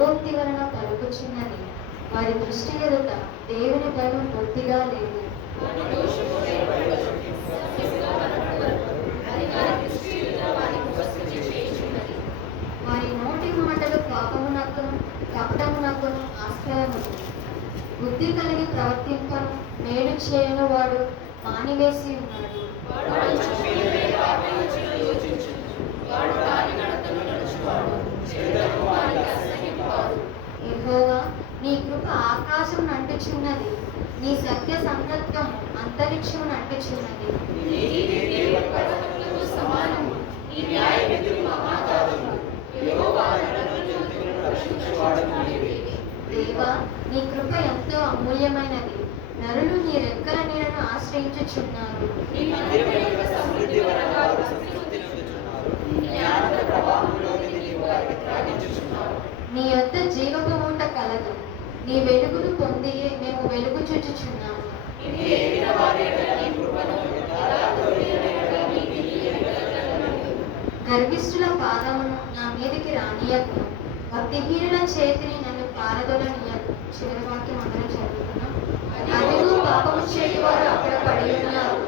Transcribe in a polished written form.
దేవోక్తి వలన పలుకుచున్నది. వారి దృష్టి ఎదుట దేవుని భయం బొత్తిగా లేదు. వారి నోటి మాటలు పాపమునకును కపటమునకును ఆశ్రయములు. బుద్ధి కలిగి ప్రవర్తింపను మేలు చేయను వాడు మానివేసి ఉన్నాడు. యెహోవా, నీ కృప ఆకాశం నంటుచున్నది, నీ సత్య సంగత్వం అంతరిక్షం నంటుచున్నది. దేవా, నీ కృప ఎంతో అమూల్యమైనది. నరులు నీ రెక్కల నీడను ఆశ్రయించుచున్నారు. నీ యొద్ద జీవపు ఊట కలదు. నీ వెలుగును పొందియే మేము వెలుగు చూచుచున్నాము. గర్విష్ఠుల పాదమును నా మీదికి రానియకును, భక్తిహీనుల చేతిని నన్ను పారదొలనియకు. చివరి వాక్యం అందరం చదువుకున్నాం. అదిగో పాపము చేయవారు అక్కడ పడి ఉన్నారు,